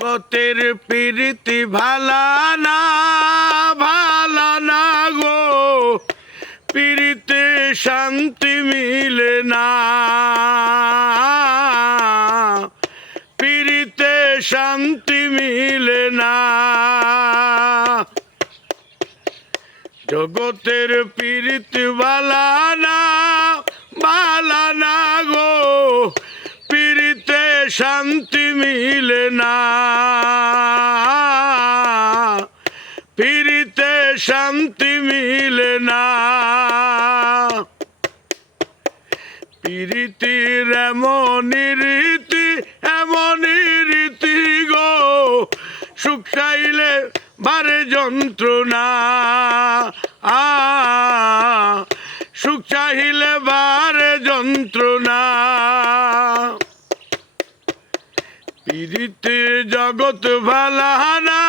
জগতের প্রীতি ভালা না গো, প্রীতিতে শান্তি মিলে না, প্রীতিতে শান্তি মিলে না। জগতের প্রীতি ভালা না গো, প্রীতিতে শান্তি মিলে না, প্রীতিতে শান্তি মিলে না। প্রীতির এমনই রীতি গো, সুখ চাইলে বারে যন্ত্রণা, সুখ চাইলে বারে যন্ত্রণা। প্রীতির জগৎ ভালা না